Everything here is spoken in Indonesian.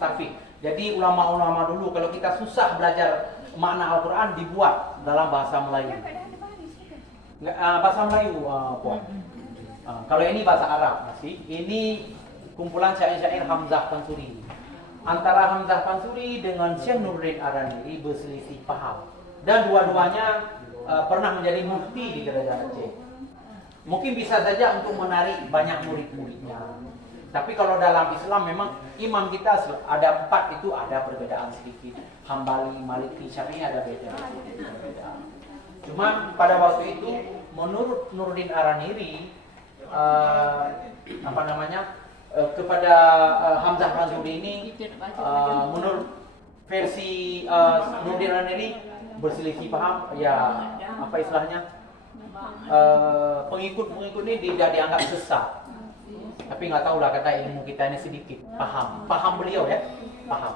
mustafid. Jadi ulama-ulama dulu kalau kita susah belajar makna Al-Quran dibuat dalam bahasa Melayu. Bahasa Melayu, Puan. Kalau ini bahasa Arab masih. Ini kumpulan syair-syair Hamzah Pansuri. Antara Hamzah Pansuri dengan Syekh Nuruddin Araniri berselisih paham. Dan dua-duanya pernah menjadi mufti di Kerajaan Aceh. Mungkin bisa saja untuk menarik banyak murid-muridnya. Tapi kalau dalam Islam memang imam kita ada 4 itu ada perbedaan sedikit. Hambali, Maliki, Syafi'i ada beda. Cuma pada waktu itu menurut Nuruddin Araniri kepada Hamzah Pansuri ini menurut versi Nuruddin Araniri berselisih paham ya apa istilahnya pengikut-pengikut ini tidak dianggap sesat. Tapi nggak tahu lah kata ilmu kita ini sedikit paham beliau ya paham.